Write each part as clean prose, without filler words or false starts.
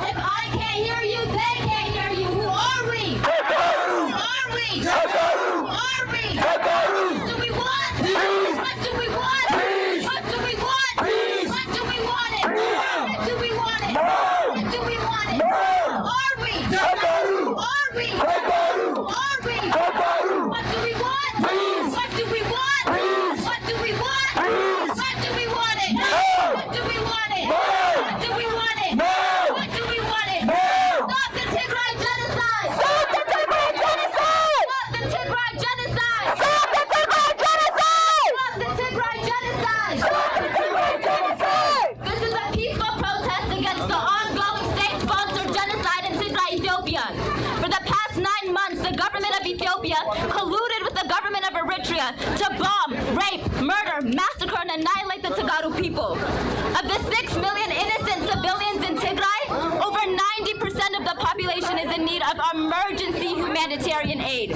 If I can't hear you, they can't hear you. Who are we? Who are we? Who are we? What do we want? What do we want? What do we want? What do we want it? What do we want it? What do we want it? Who are we? Who are we? Who are we? What do we want? What do we want? What do we want? What do we want it? What do we want it? What do we want it? What do we want it? Stop the Tigray genocide! Stop the Tigray genocide! Stop the Tigray genocide! Stop the Tigray genocide! Stop the Tigray genocide! Stop the Tigray genocide! This is a peaceful protest against the ongoing state-sponsored genocide in Tigray, Ethiopia. For the past 9 months, the government of Ethiopia colluded with the government of Eritrea to bomb, rape, murder, massacre, and annihilate the Tigray people. Of the 6 million innocent civilians in Tigray, over 90% of the population is in need of emergency humanitarian aid.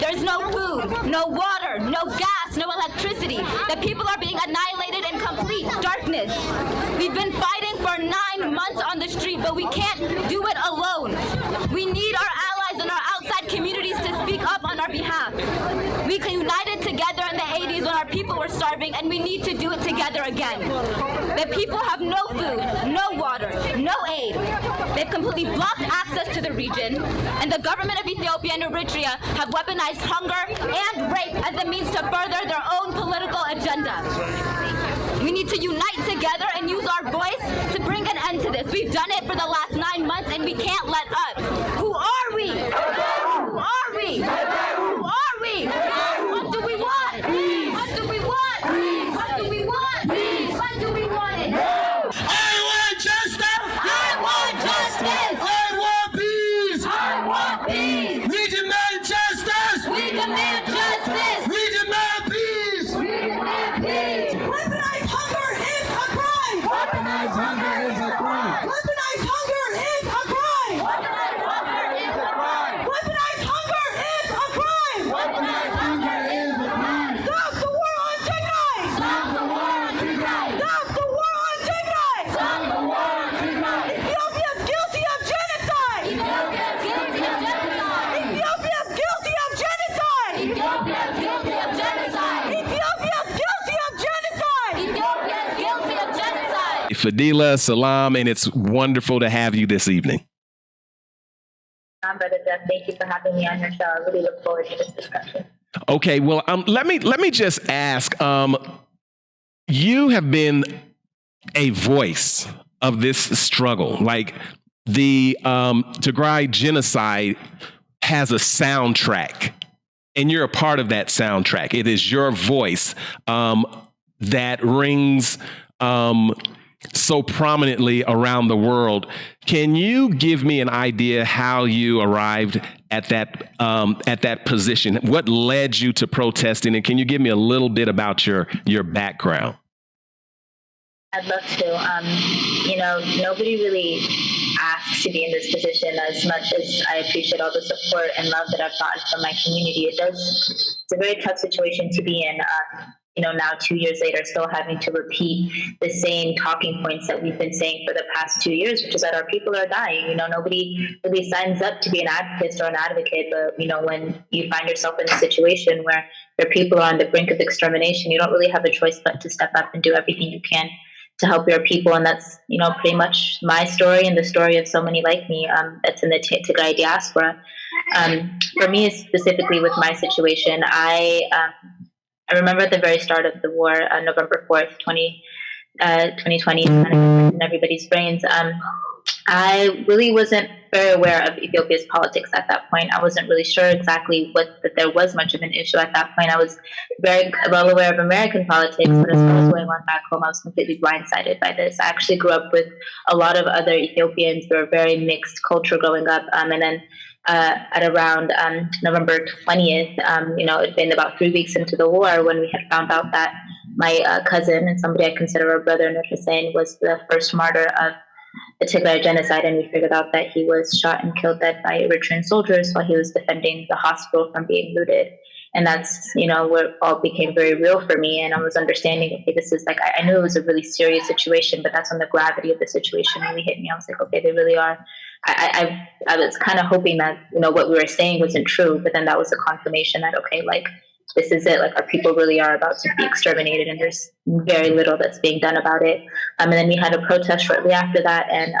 There's no food, no water, no gas, no electricity. The people are being annihilated in complete darkness. We've been fighting for 9 months on the street, but we can't do it alone. We need our allies and our outside communities to speak up on our behalf. We united together in the 80s when our people were starving, and we need to do it together again. The people have no food, no water, no aid. They've completely blocked access to the region, and the government of Ethiopia and Eritrea have weaponized hunger and rape as a means to further their own political agenda. We need to unite together and use our voice to bring an end to this. We've done it for the last 9 months, and we can't let up. Who are we? Who are we? Who are we? What do we want? What do we want? What do we want? What do we want it? I want justice! I want justice! I want peace! I want peace! We demand justice! We demand justice! We demand peace! We demand peace! Weaponized hunger is a crime! Weaponized hunger is a crime. Weaponized hunger is a crime! Weaponized hunger is a crime! Weaponized hunger is a crime! Weaponized hunger is a crime. Stop the war on Tigray! Stop the war on Tigray! Stop the war on Tigray! Stop the war on Tigray! Ethiopia is guilty of genocide! Ethiopia is guilty of genocide! Ethiopia is guilty of genocide! Ethiopia is guilty of genocide! Ethiopia is guilty of genocide! Ethiopia is guilty of genocide! Fidilla, salam, and it's wonderful to have you this evening. Brother Jeff, thank you for having me on your show. I really look forward to this discussion. Okay, well, let me just ask. You have been a voice of this struggle. Like the Tigray Genocide has a soundtrack, and you're a part of that soundtrack. It is your voice that rings so prominently around the world. Can you give me an idea how you arrived at that position? What led you to protesting, and can you give me a little bit about your background? I'd love to. Nobody really asks to be in this position as much as I appreciate all the support and love that I've gotten from my community. It's a very tough situation to be in. Now 2 years later, still having to repeat the same talking points that we've been saying for the past 2 years, which is that our people are dying. Nobody really signs up to be an advocate or an advocate, but, when you find yourself in a situation where your people are on the brink of extermination, you don't really have a choice but to step up and do everything you can to help your people. And that's, pretty much my story and the story of so many like me that's in the Tigray diaspora. For me, specifically with my situation, I remember at the very start of the war, November 4th, 2020, kind of in everybody's brains. I really wasn't very aware of Ethiopia's politics at that point. I wasn't really sure exactly that there was much of an issue at that point. I was very well aware of American politics, but as far as going on back home, I was completely blindsided by this. I actually grew up with a lot of other Ethiopians. We were a very mixed culture growing up, and then at around November 20th, it had been about 3 weeks into the war when we had found out that my cousin and somebody I consider a brother, Nur Hussein, was the first martyr of the Tigray Genocide, and we figured out that he was shot and killed dead by Eritrean soldiers while he was defending the hospital from being looted. And that's, where it all became very real for me. And I was understanding, okay, this is like, I knew it was a really serious situation, but that's when the gravity of the situation really hit me. I was like, okay, they really are. I was kind of hoping that, what we were saying wasn't true, but then that was a confirmation that, okay, like, this is it. Like, our people really are about to be exterminated, and there's very little that's being done about it. And then we had a protest shortly after that, and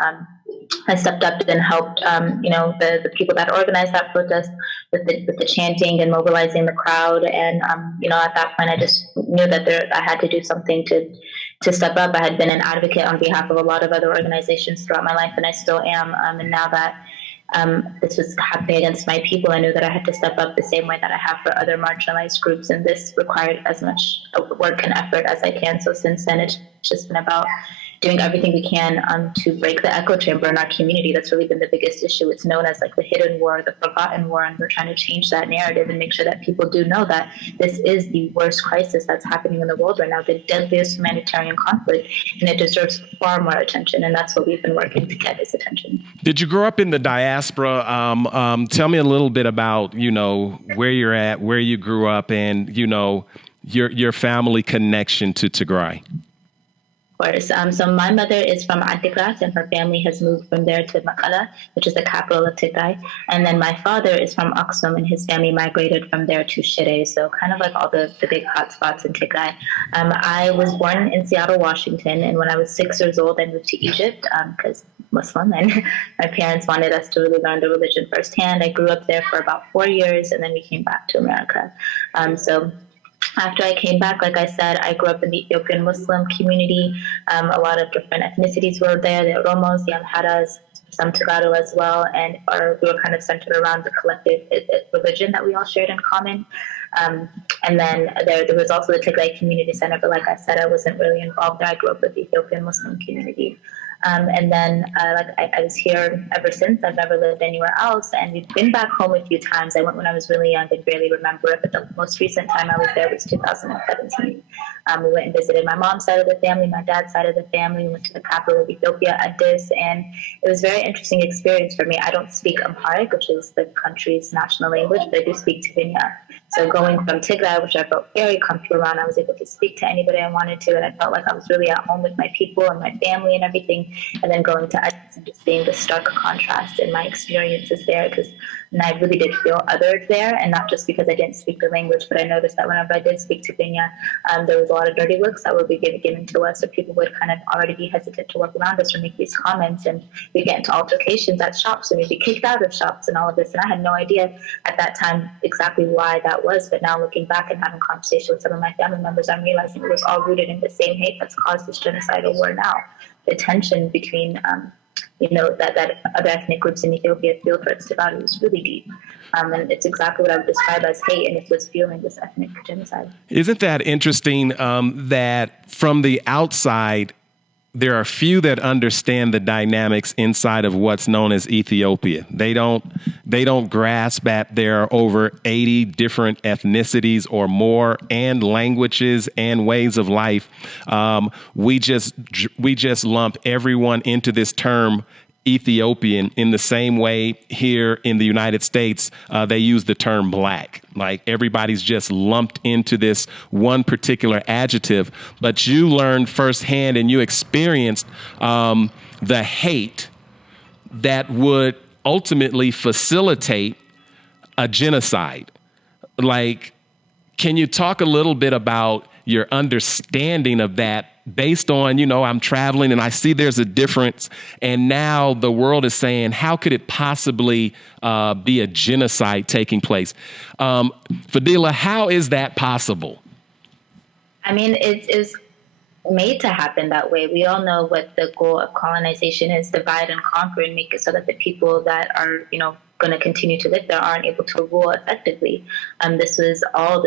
I stepped up and helped, the people that organized that protest with the chanting and mobilizing the crowd. And at that point, I just knew that I had to do something to step up. I had been an advocate on behalf of a lot of other organizations throughout my life, and I still am. And now that this was happening against my people, I knew that I had to step up the same way that I have for other marginalized groups, and this required as much work and effort as I can. So since then, it's just been about doing everything we can to break the echo chamber in our community. That's really been the biggest issue. It's known as like the hidden war, the forgotten war, and we're trying to change that narrative and make sure that people do know that this is the worst crisis that's happening in the world right now, the deadliest humanitarian conflict, and it deserves far more attention, and that's what we've been working to get this attention. Did you grow up in the diaspora? Tell me a little bit about, where you're at, where you grew up, and, your family connection to Tigray. Of course. So my mother is from Tigray, and her family has moved from there to Makala, which is the capital of Tigray. And then my father is from Aksum, and his family migrated from there to Shire, so kind of like all the big hot spots in Tigray. I was born in Seattle, Washington, and when I was 6 years old, I moved to Egypt because Muslim, and my parents wanted us to really learn the religion firsthand. I grew up there for about 4 years, and then we came back to America. After I came back, like I said, I grew up in the Ethiopian Muslim community. A lot of different ethnicities were there, the Oromos, the Amharas, some Tagaro as well, and we were kind of centered around the collective religion that we all shared in common. And then there was also the Tigray Community Center, but like I said, I wasn't really involved there. I grew up with the Ethiopian Muslim community. And then I was here ever since. I've never lived anywhere else, and we've been back home a few times. I went when I was really young and barely remember it, but the most recent time I was there was 2017. We went and visited my mom's side of the family, my dad's side of the family. We went to the capital of Ethiopia, Addis, and it was a very interesting experience for me. I don't speak Amharic, which is the country's national language, but I do speak Tigrinya. So going from Tigray, which I felt very comfortable around, I was able to speak to anybody I wanted to, and I felt like I was really at home with my people and my family and everything. And then going to Addis and just seeing the stark contrast in my experiences there, because I really did feel othered there, and not just because I didn't speak the language, but I noticed that whenever I did speak Tigrinya, there was a lot of dirty looks that would be given to us, or people would kind of already be hesitant to work around us or make these comments, and we get into altercations at shops, and we'd be kicked out of shops and all of this. And I had no idea at that time exactly why that was, but now looking back and having conversation with some of my family members, I'm realizing it was all rooted in the same hate that's caused this genocidal war now. The tension between that other ethnic groups in Ethiopia feel towards Tigray is really deep. And it's exactly what I would describe as hate, and it's what's fueling this ethnic genocide. Isn't that interesting that from the outside, there are few that understand the dynamics inside of what's known as Ethiopia. They don't grasp that there are over 80 different ethnicities or more, and languages and ways of life. We just lump everyone into this term Ethiopian in the same way here in the United States, they use the term black. Like everybody's just lumped into this one particular adjective, but you learned firsthand and you experienced the hate that would ultimately facilitate a genocide. Like, can you talk a little bit about your understanding of that based on, I'm traveling and I see there's a difference, and now the world is saying, how could it possibly be a genocide taking place? Fidilla, how is that possible? I mean, it's made to happen that way. We all know what the goal of colonization is: divide and conquer, and make it so that the people that are, going to continue to live there aren't able to rule effectively. This is all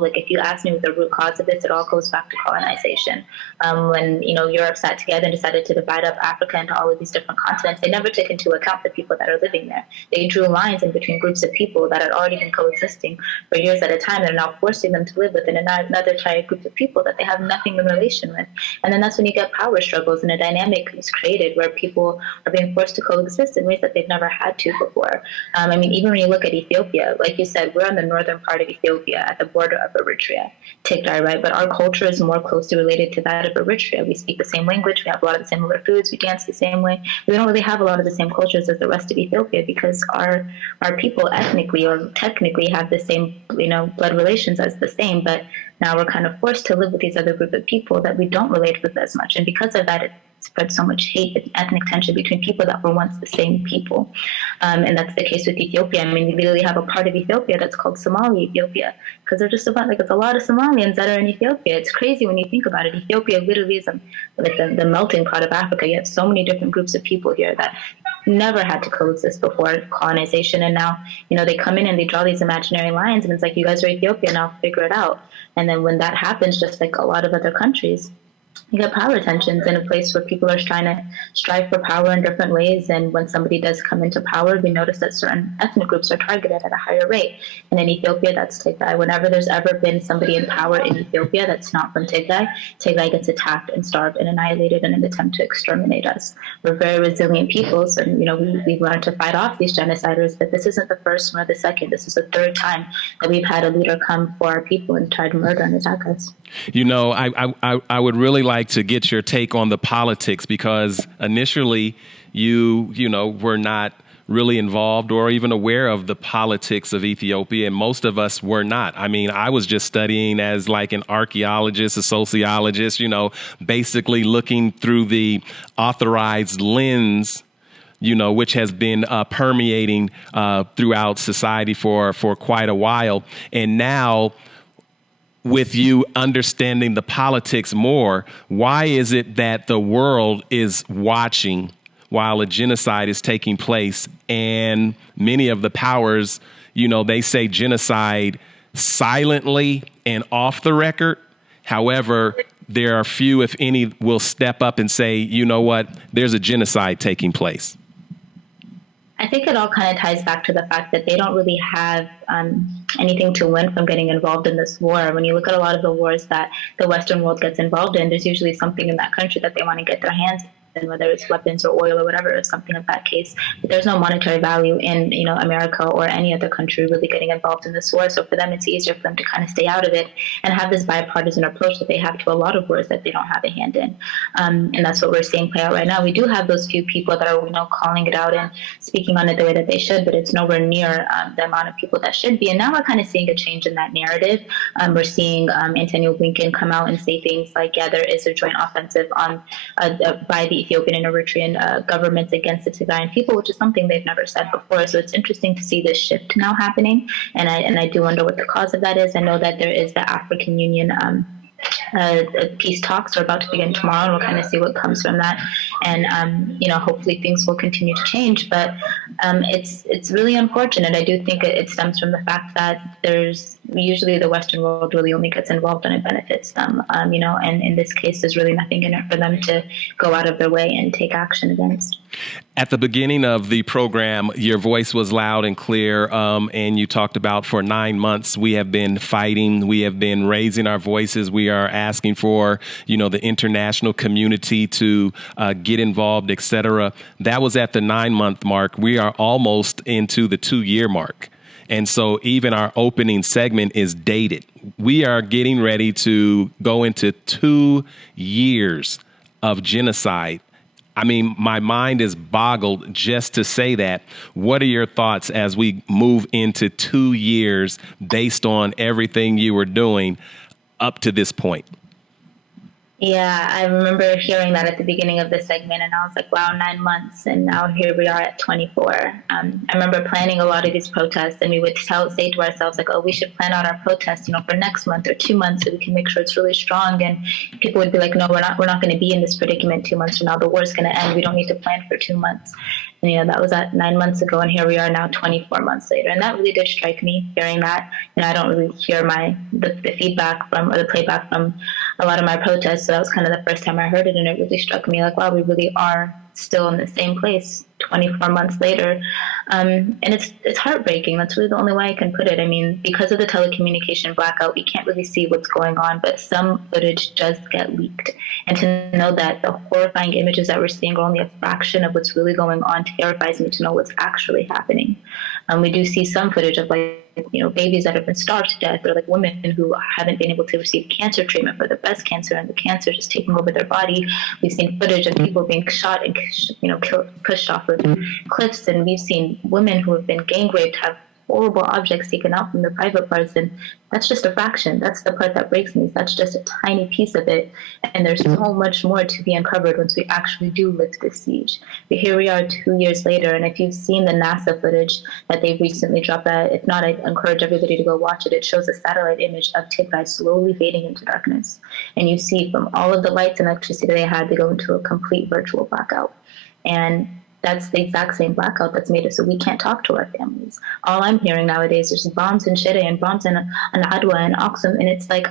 like, if you ask me what the root cause of this, it all goes back to colonization. When Europe sat together and decided to divide up Africa into all of these different continents, they never took into account the people that are living there. They drew lines in between groups of people that had already been coexisting for years at a time, and are now forcing them to live within another entire group of people that they have nothing in relation with. And then that's when you get power struggles, and a dynamic is created where people are being forced to coexist in ways that they've never had to before. before. I mean, even when you look at Ethiopia, like you said, we're on the northern part of Ethiopia at the border of Eritrea, Tigray, right? But our culture is more closely related to that of Eritrea. We speak the same language. We have a lot of the similar foods. We dance the same way. We don't really have a lot of the same cultures as the rest of Ethiopia because our people ethnically or technically have the same, blood relations as the same, but now we're kind of forced to live with these other group of people that we don't relate with as much. And because of that, it spread so much hate and ethnic tension between people that were once the same people. And that's the case with Ethiopia. I mean, we literally have a part of Ethiopia that's called Somali Ethiopia because they're just about, it's a lot of Somalians that are in Ethiopia. It's crazy when you think about it. Ethiopia literally is the melting pot of Africa. You have so many different groups of people here that never had to coexist before colonization. And now, they come in and they draw these imaginary lines and it's like, you guys are Ethiopia, now figure it out. And then when that happens, just like a lot of other countries, you get power tensions in a place where people are trying to strive for power in different ways. And when somebody does come into power, we notice that certain ethnic groups are targeted at a higher rate. And in Ethiopia, that's Tigray. Whenever there's ever been somebody in power in Ethiopia that's not from Tigray, Tigray gets attacked and starved and annihilated in an attempt to exterminate us. We're very resilient peoples, and we've learned to fight off these genociders. But this isn't the first nor the second. This is the third time that we've had a leader come for our people and try to murder and attack us. I would really like to get your take on the politics because initially you were not really involved or even aware of the politics of Ethiopia, and most of us were not. I mean, I was just studying as like an archaeologist, a sociologist, basically looking through the authorized lens, which has been permeating throughout society for quite a while. And now, with you understanding the politics more, why is it that the world is watching while a genocide is taking place and many of the powers, they say genocide silently and off the record? However, there are few, if any, will step up and say, you know what, there's a genocide taking place. I think it all kind of ties back to the fact that they don't really have anything to win from getting involved in this war. When you look at a lot of the wars that the Western world gets involved in, there's usually something in that country that they want to get their hands in, whether it's weapons or oil or whatever, something of that case. But there's no monetary value in, America or any other country really getting involved in this war. So for them, it's easier for them to kind of stay out of it and have this bipartisan approach that they have to a lot of wars that they don't have a hand in. And that's what we're seeing play out right now. We do have those few people that are, calling it out and speaking on it the way that they should, but it's nowhere near the amount of people that should be. And now we're kind of seeing a change in that narrative. We're seeing Antonio Blinken come out and say things like, yeah, there is a joint offensive on by the Ethiopian and Eritrean governments against the Tigrayan people, which is something they've never said before. So it's interesting to see this shift now happening, and I do wonder what the cause of that is. I know that there is the African Union peace talks are about to begin tomorrow, and we'll kind of see what comes from that. And hopefully things will continue to change. But it's really unfortunate. I do think it stems from the fact that there's usually the Western world really only gets involved when it benefits them. And in this case, there's really nothing in it for them to go out of their way and take action against. At the beginning of the program, your voice was loud and clear, and you talked about for 9 months we have been fighting, we have been raising our voices, we are asking for, the international community to get involved, etc. That was at the 9-month mark. We are almost into the 2-year mark. And so even our opening segment is dated. We are getting ready to go into 2 years of genocide. I mean, my mind is boggled just to say that. What are your thoughts as we move into 2 years based on everything you were doing up to this point? Yeah, I remember hearing that at the beginning of the segment, and I was like, wow, 9 months, and now here we are at 24. I remember planning a lot of these protests, and we would say to ourselves, like, oh, we should plan out our protests, for next month or 2 months so we can make sure it's really strong. And people would be like, no, we're not going to be in this predicament 2 months from now. The war's going to end. We don't need to plan for 2 months. And, that was at 9 months ago, and here we are now 24 months later. And that really did strike me, hearing that. I don't really hear the feedback from, or the playback from a lot of my protests. So that was kind of the first time I heard it, and it really struck me like, wow, we really are still in the same place 24 months later. And it's heartbreaking. That's really the only way I can put it. I mean, because of the telecommunication blackout, we can't really see what's going on, but some footage does get leaked. And to know that the horrifying images that we're seeing are only a fraction of what's really going on terrifies me to know what's actually happening. We do see some footage of babies that have been starved to death, or like women who haven't been able to receive cancer treatment for the breast cancer, and the cancer just taking over their body. We've seen footage of people being shot and pushed off of cliffs, and we've seen women who have been gang raped have horrible objects taken out from their private parts, and that's just a fraction. That's the part that breaks me. That's just a tiny piece of it, and there's so much more to be uncovered once we actually do lift this siege. But here we are 2 years later, and if you've seen the NASA footage that they've recently dropped, if not, I encourage everybody to go watch it. It shows a satellite image of Tigray slowly fading into darkness, and you see from all of the lights and electricity they had, they go into a complete virtual blackout. And that's the exact same blackout that's made it so we can't talk to our families. All I'm hearing nowadays is bombs in Shire and bombs in Adwa and Aksum, and it's like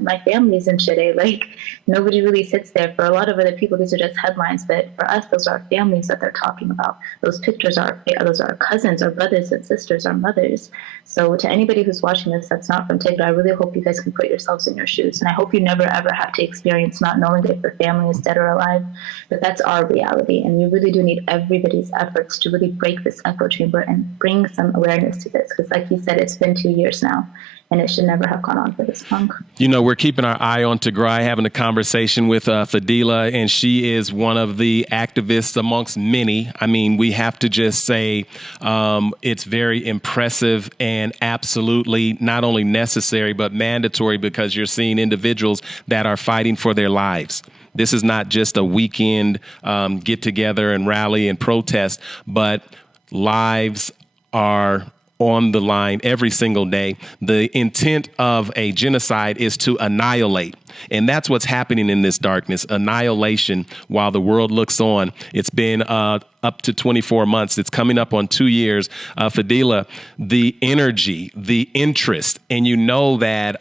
my family's in Shire. Like, nobody really sits there. For a lot of other people, these are just headlines, but for us, those are our families that they're talking about. Those pictures those are our cousins, our brothers and sisters, our mothers. So to anybody who's watching this that's not from Tigray, I really hope you guys can put yourselves in your shoes, and I hope you never ever have to experience not knowing if your family is dead or alive. But that's our reality, and we really do need everybody's efforts to really break this echo chamber and bring some awareness to this. Because like you said, it's been 2 years now, and it should never have gone on for this long. We're keeping our eye on Tigray, having a conversation with Fidilla, and she is one of the activists amongst many. I mean, we have to just say it's very impressive and absolutely not only necessary, but mandatory, because you're seeing individuals that are fighting for their lives. This is not just a weekend get together and rally and protest, but lives are on the line every single day. The intent of a genocide is to annihilate. And that's what's happening in this darkness, annihilation, while the world looks on. It's been up to 24 months. It's coming up on 2 years. Fidilla, the energy, the interest, and that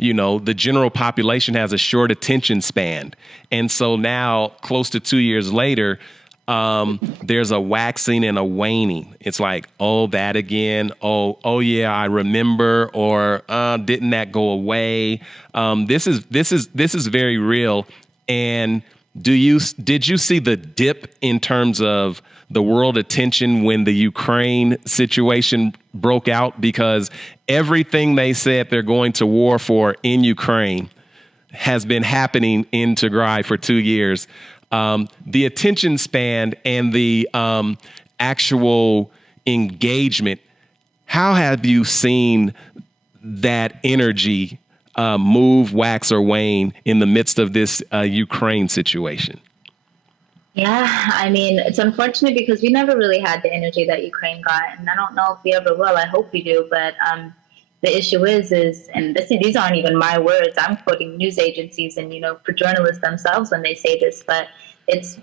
the general population has a short attention span. And so now, close to 2 years later, there's a waxing and a waning. It's like, oh, that again. Oh yeah, I remember. Or didn't that go away? This is very real. And did you see the dip in terms of the world attention when the Ukraine situation broke out? Because everything they said they're going to war for in Ukraine has been happening in Tigray for 2 years. The attention span and the actual engagement, how have you seen that energy move, wax, or wane in the midst of this Ukraine situation? Yeah, I mean, it's unfortunate because we never really had the energy that Ukraine got, and I don't know if we ever will. I hope we do, but the issue is, and these aren't even my words. I'm quoting news agencies and, for journalists themselves when they say this, but it's,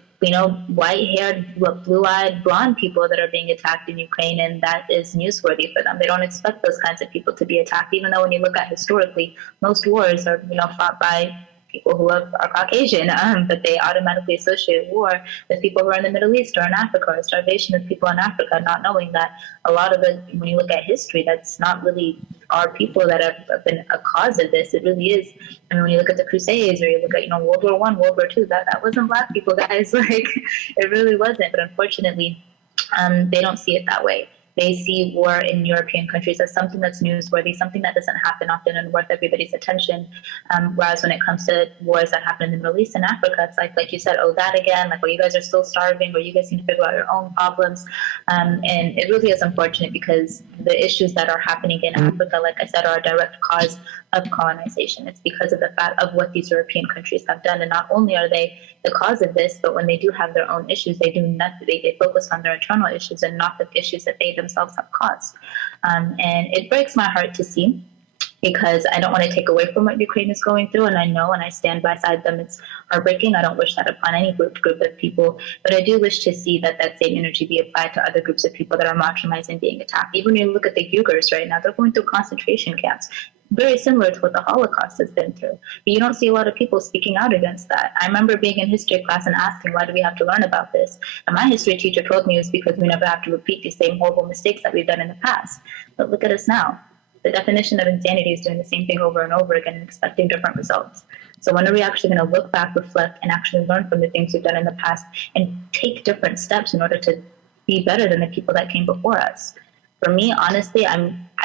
white-haired, blue-eyed, blonde people that are being attacked in Ukraine, and that is newsworthy for them. They don't expect those kinds of people to be attacked, even though when you look at historically, most wars are, fought by people who are Caucasian, but they automatically associate war with people who are in the Middle East or in Africa, or starvation of people in Africa, not knowing that a lot of it, when you look at history, that's not really our people that have been a cause of this. It really is. I mean, when you look at the Crusades, or you look at, World War I, World War II, that wasn't Black people, guys. Like, it really wasn't. But unfortunately, they don't see it that way. They see war in European countries as something that's newsworthy, something that doesn't happen often and worth everybody's attention. Whereas when it comes to wars that happen in the Middle East and Africa, it's like you said, oh, that again, like, well, you guys are still starving, or you guys need to figure out your own problems. And it really is unfortunate because the issues that are happening in Africa, like I said, are a direct cause of colonization. It's because of the fact of what these European countries have done. And not only are they the cause of this, but when they do have their own issues, they do nothing. They focus on their internal issues and not the issues that they themselves have caused. And it breaks my heart to see, because I don't want to take away from what Ukraine is going through, and I know and I stand beside them. It's heartbreaking. I don't wish that upon any group of people, but I do wish to see that same energy be applied to other groups of people that are marginalized and being attacked. Even when you look at the Uyghurs right now, they're going through concentration camps. very similar to what the Holocaust has been through. But you don't see a lot of people speaking out against that. I remember being in history class and asking, why do we have to learn about this? And my history teacher told me it was because we never have to repeat the same horrible mistakes that we've done in the past. But look at us now. The definition of insanity is doing the same thing over and over again and expecting different results. So when are we actually going to look back, reflect, and actually learn from the things we've done in the past and take different steps in order to be better than the people that came before us? For me, honestly, I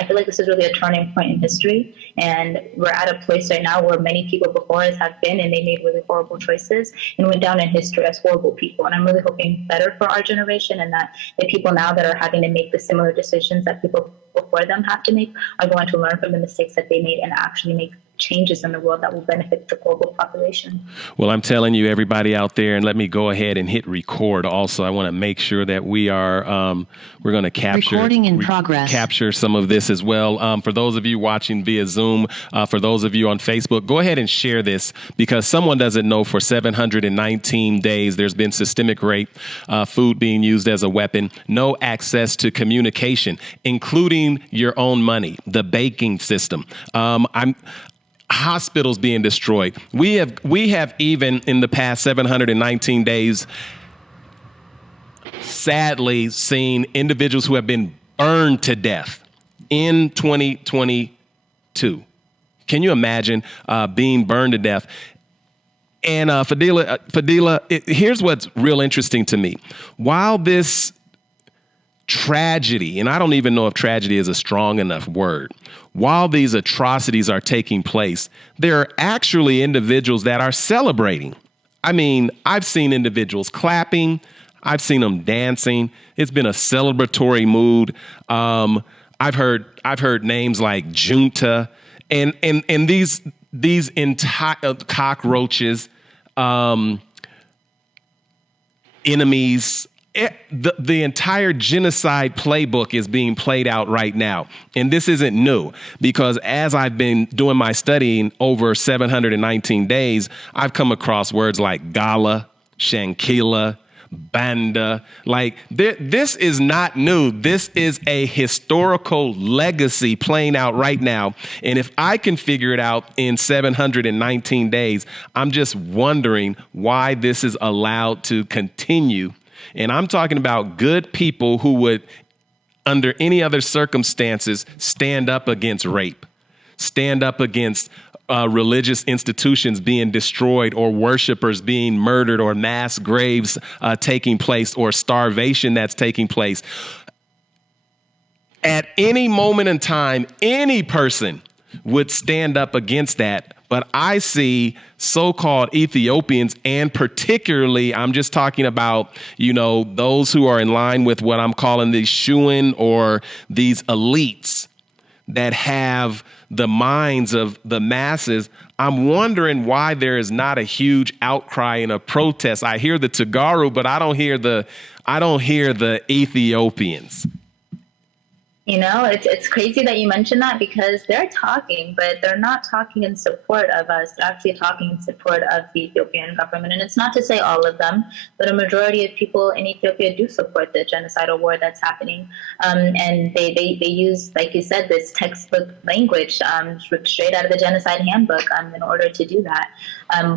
feel like this is really a turning point in history, and we're at a place right now where many people before us have been, and they made really horrible choices and went down in history as horrible people. And I'm really hoping better for our generation, and that the people now that are having to make the similar decisions that people before them have to make are going to learn from the mistakes that they made and actually make changes in the world that will benefit the global population. Well, I'm telling you, everybody out there, and let me go ahead and hit record. Also, I want to make sure that we are we're going to capture recording in progress. Capture some of this as well. For those of you watching via Zoom, for those of you on Facebook, go ahead and share this, because someone doesn't know, for 719 days there's been systemic rape, food being used as a weapon, no access to communication, including your own money, the banking system. Hospitals being destroyed. We have even in the past 719 days, sadly, seen individuals who have been burned to death in 2022. Can you imagine being burned to death? And Fidilla, here's what's real interesting to me. While this tragedy, and I don't even know if tragedy is a strong enough word, while these atrocities are taking place, there are actually individuals that are celebrating. I mean, I've seen individuals clapping. I've seen them dancing. It's been a celebratory mood. I've heard names like junta and these entire cockroaches, enemies. The entire genocide playbook is being played out right now. And this isn't new, because as I've been doing my studying over 719 days, I've come across words like Gala, Shankila, Banda. Like, this is not new. This is a historical legacy playing out right now. And if I can figure it out in 719 days, I'm just wondering why this is allowed to continue. And I'm talking about good people who would, under any other circumstances, stand up against rape, stand up against religious institutions being destroyed, or worshipers being murdered, or mass graves taking place, or starvation that's taking place. At any moment in time, any person would stand up against that. But I see so-called Ethiopians, and particularly, I'm just talking about, those who are in line with what I'm calling these Shuin, or these elites that have the minds of the masses. I'm wondering why there is not a huge outcry and a protest. I hear the Tigray, but I don't hear the Ethiopians. It's crazy that you mentioned that, because they're talking, but they're not talking in support of us. They're actually talking in support of the Ethiopian government. And it's not to say all of them, but a majority of people in Ethiopia do support the genocidal war that's happening. And they use, like you said, this textbook language straight out of the genocide handbook in order to do that.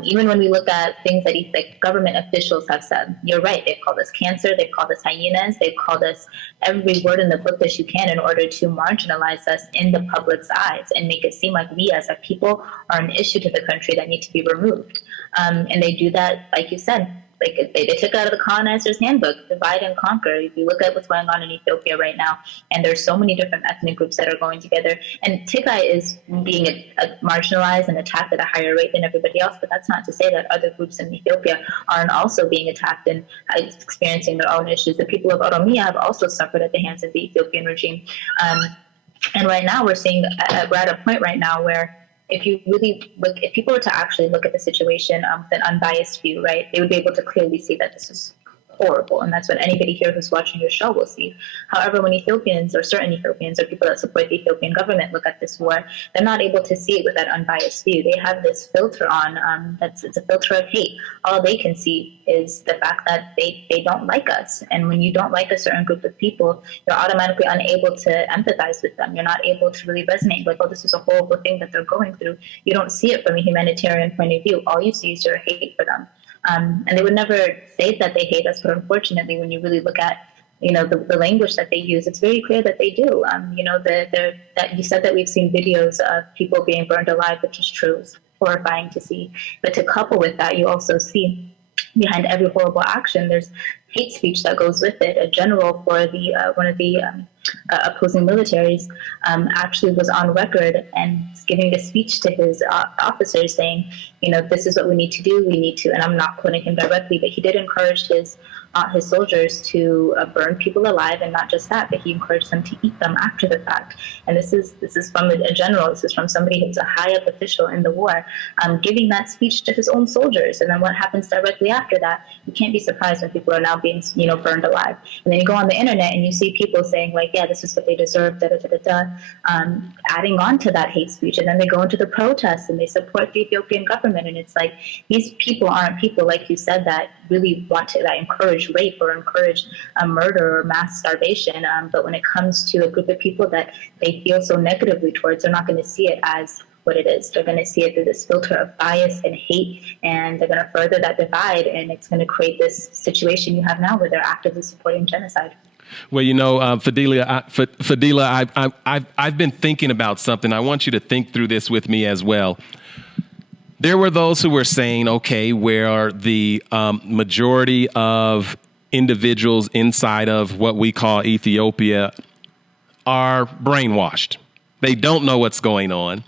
Even when we look at things that government officials have said, you're right, they've called us cancer, they've called us hyenas, they've called us every word in the book that you can in order to marginalize us in the public's eyes and make it seem like we as a people are an issue to the country that need to be removed. And they do that, like you said, they took out of the colonizer's handbook, divide and conquer. If you look at what's going on in Ethiopia right now, and there's so many different ethnic groups that are going together, and Tigray is being marginalized and attacked at a higher rate than everybody else, but that's not to say that other groups in Ethiopia aren't also being attacked and experiencing their own issues. The people of Oromia have also suffered at the hands of the Ethiopian regime. And right now we're at a point right now where if people were to actually look at the situation with an unbiased view, right, they would be able to clearly see that this is horrible. And that's what anybody here who's watching your show will see. However, when Ethiopians, or certain Ethiopians, or people that support the Ethiopian government look at this war, they're not able to see it with that unbiased view. They have this filter on, it's a filter of hate. All they can see is the fact that they don't like us. And when you don't like a certain group of people, you're automatically unable to empathize with them. You're not able to really resonate, like, oh, this is a horrible thing that they're going through. You don't see it from a humanitarian point of view. All you see is your hate for them. And they would never say that they hate us, but unfortunately, when you really look at the language that they use, it's very clear that they do. That you said that we've seen videos of people being burned alive, which is true. It's horrifying to see. But to couple with that, you also see behind every horrible action, there's hate speech that goes with it. A general for one of the opposing militaries actually was on record and giving a speech to his officers saying, this is what we need to do. We need to, and I'm not quoting him directly, but he did encourage his soldiers to burn people alive, and not just that, but he encouraged them to eat them after the fact. And this is from a general. This is from somebody who's a high up official in the war, giving that speech to his own soldiers. And then what happens directly after that? You can't be surprised when people are now being burned alive. And then you go on the internet and you see people saying like, yeah, this is what they deserve, da da da da da, adding on to that hate speech. And then they go into the protests and they support the Ethiopian government. And it's like, these people aren't people, like you said, that really want to encourage rape or encourage murder or mass starvation. But when it comes to a group of people that they feel so negatively towards, they're not going to see it as what it is. They're going to see it through this filter of bias and hate, and they're going to further that divide, and it's going to create this situation you have now where they're actively supporting genocide. Well, Fidilla, I've been thinking about something. I want you to think through this with me as well. There were those who were saying, okay, where the majority of individuals inside of what we call Ethiopia are brainwashed. They don't know what's going on.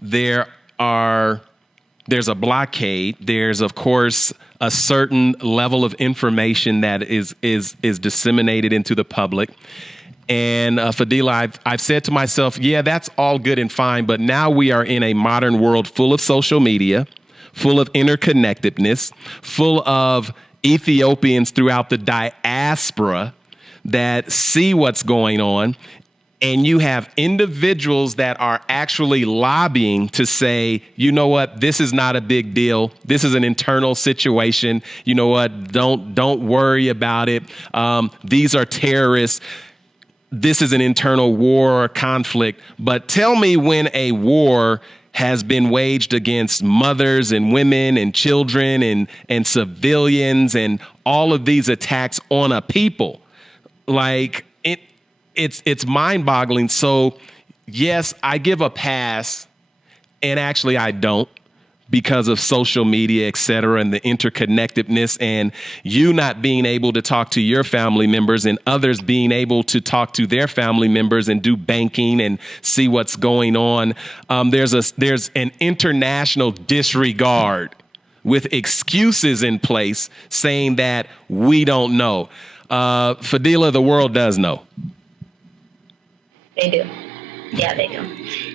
There's a blockade. There's, of course, a certain level of information that is disseminated into the public. And Fidilla, I've said to myself, yeah, that's all good and fine, but now we are in a modern world full of social media, full of interconnectedness, full of Ethiopians throughout the diaspora that see what's going on. And you have individuals that are actually lobbying to say, you know what, this is not a big deal. This is an internal situation. You know what, don't worry about it. These are terrorists. This is an internal war or conflict. But tell me when a war has been waged against mothers and women and children and civilians and all of these attacks on a people. Like, it's mind-boggling. So, yes, I give a pass, and actually I don't, because of social media, et cetera, and the interconnectedness, and you not being able to talk to your family members and others being able to talk to their family members and do banking and see what's going on. There's an international disregard with excuses in place saying that we don't know. Fidilla, the world does know. They do. Yeah, they do.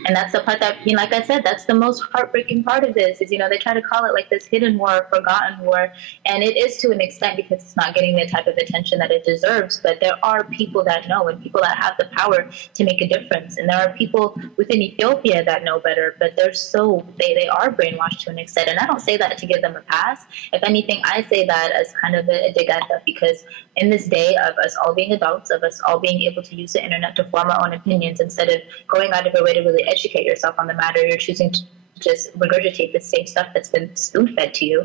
And that's the part that, like I said, that's the most heartbreaking part of this is, they try to call it like this hidden war, forgotten war. And it is to an extent because it's not getting the type of attention that it deserves. But there are people that know and people that have the power to make a difference. And there are people within Ethiopia that know better, but they are brainwashed to an extent. And I don't say that to give them a pass. If anything, I say that as kind of a dig at them, because in this day of us all being adults, of us all being able to use the internet to form our own opinions, instead of going out of your way to really educate yourself on the matter, you're choosing to just regurgitate the same stuff that's been spoon-fed to you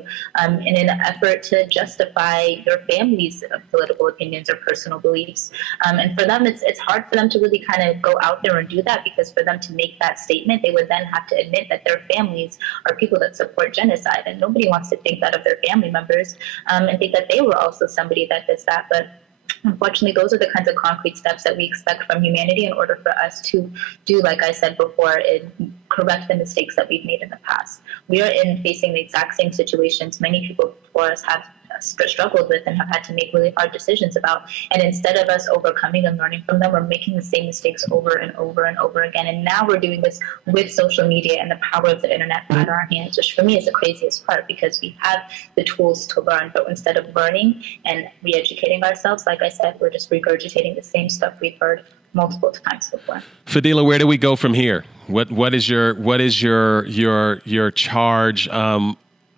in an effort to justify your family's political opinions or personal beliefs. And for them, it's hard for them to really kind of go out there and do that, because for them to make that statement, they would then have to admit that their families are people that support genocide. And nobody wants to think that of their family members and think that they were also somebody that does that. But unfortunately, those are the kinds of concrete steps that we expect from humanity in order for us to do, like I said before, and correct the mistakes that we've made in the past. We are facing the exact same situations many people before us have struggled with and have had to make really hard decisions about. And instead of us overcoming and learning from them, we're making the same mistakes over and over and over again. And now we're doing this with social media and the power of the internet at our hands, which for me is the craziest part, because we have the tools to learn, but instead of learning and re-educating ourselves, like I said, we're just regurgitating the same stuff we've heard multiple times before. Fidilla, where do we go from here? What is your charge?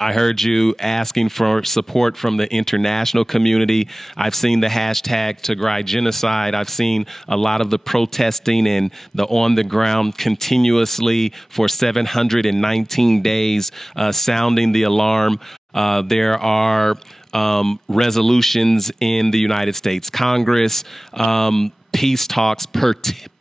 I heard you asking for support from the international community. I've seen the hashtag Tigray Genocide. I've seen a lot of the protesting and the on the ground continuously for 719 days, sounding the alarm. There are resolutions in the United States Congress, peace talks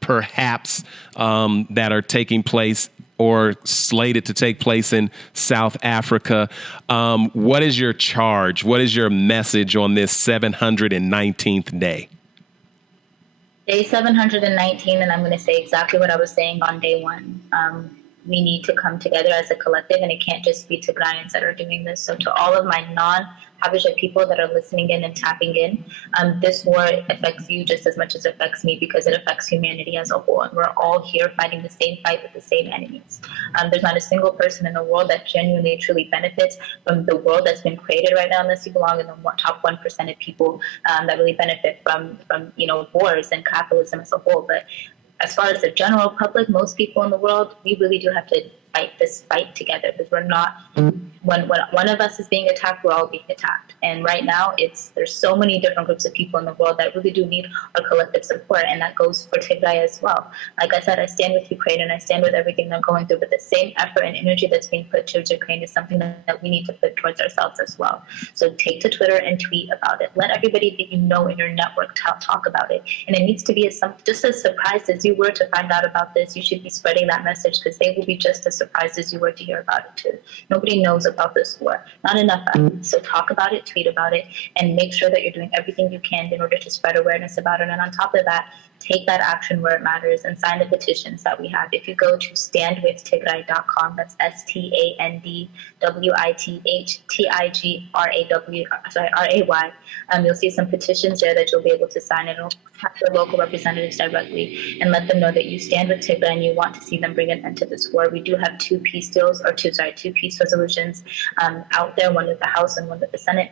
perhaps that are taking place or slated to take place in South Africa. What is your charge? What is your message on this 719th day? Day 719, and I'm going to say exactly what I was saying on day one. We need to come together as a collective, and it can't just be Tigrayans that are doing this. So to all of my non-Habesha people that are listening in and tapping in, this war affects you just as much as it affects me, because it affects humanity as a whole. And we're all here fighting the same fight with the same enemies. There's not a single person in the world that genuinely, truly benefits from the world that's been created right now, unless you belong in the top 1% of people that really benefit from wars and capitalism as a whole. But as far as the general public, most people in the world, we really do have to fight this fight together, because we're not, when one of us is being attacked, we're all being attacked. And right now, there's so many different groups of people in the world that really do need our collective support, and that goes for Tigray as well. Like I said, I stand with Ukraine and I stand with everything they're going through, but the same effort and energy that's being put towards Ukraine is something that we need to put towards ourselves as well. So take to Twitter and tweet about it. Let everybody that you know in your network talk about it. And it needs to be just as surprised as you were to find out about this. You should be spreading that message, because they will be just as surprised as you were to hear about it too. Nobody knows about this war. Not enough of it. So talk about it, tweet about it, and make sure that you're doing everything you can in order to spread awareness about it. And on top of that, take that action where it matters and sign the petitions that we have. If you go to standwithtigray.com, that's STANDWITHTIGRAY, you'll see some petitions there that you'll be able to sign, and it'll have your local representatives directly and let them know that you stand with Tigray and you want to see them bring an end to this war. We do have two peace resolutions out there, one with the House and one with the Senate,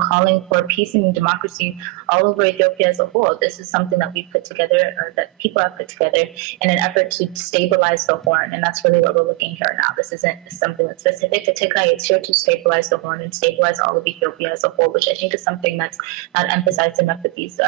calling for peace and democracy all over Ethiopia as a whole. This is something that we put together, or that people have put together, in an effort to stabilize the Horn, and that's really what we're looking here now. This isn't something that's specific to Tigray. It's here to stabilize the Horn and stabilize all of Ethiopia as a whole, which I think is something that's not emphasized enough with these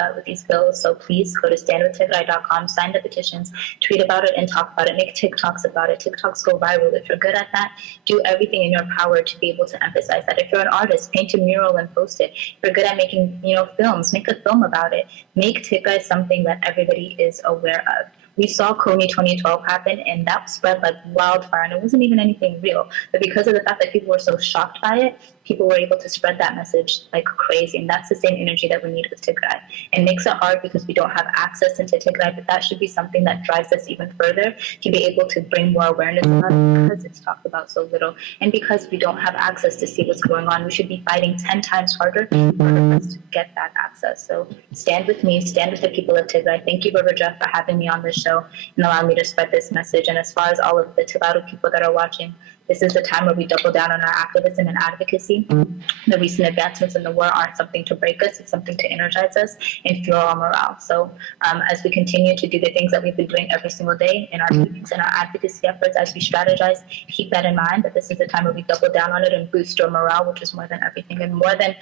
bills. So please go to standwithtigray.com, sign the petitions, tweet about it, and talk about it. Make TikToks about it. TikToks go viral. If you're good at that, do everything in your power to be able to emphasize that. If you're an artist, paint a mural and post it. If you're good at making films, make a film about it. Make Tigray something that everybody is aware of. We saw Kony 2012 happen, and that spread like wildfire, and it wasn't even anything real. But because of the fact that people were so shocked by it, people were able to spread that message like crazy. And that's the same energy that we need with Tigray. It makes it hard because we don't have access into Tigray, but that should be something that drives us even further to be able to bring more awareness about it, because it's talked about so little. And because we don't have access to see what's going on, we should be fighting 10 times harder in order for us to get that access. So stand with me, stand with the people of Tigray. Thank you, Brother Jeff, for having me on this show and allowing me to spread this message. And as far as all of the Tigray people that are watching, this is the time where we double down on our activism and advocacy. The recent advancements in the war aren't something to break us, it's something to energize us and fuel our morale. So as we continue to do the things that we've been doing every single day in our meetings and our advocacy efforts, as we strategize, keep that in mind, that this is the time where we double down on it and boost our morale, which is more than everything and more than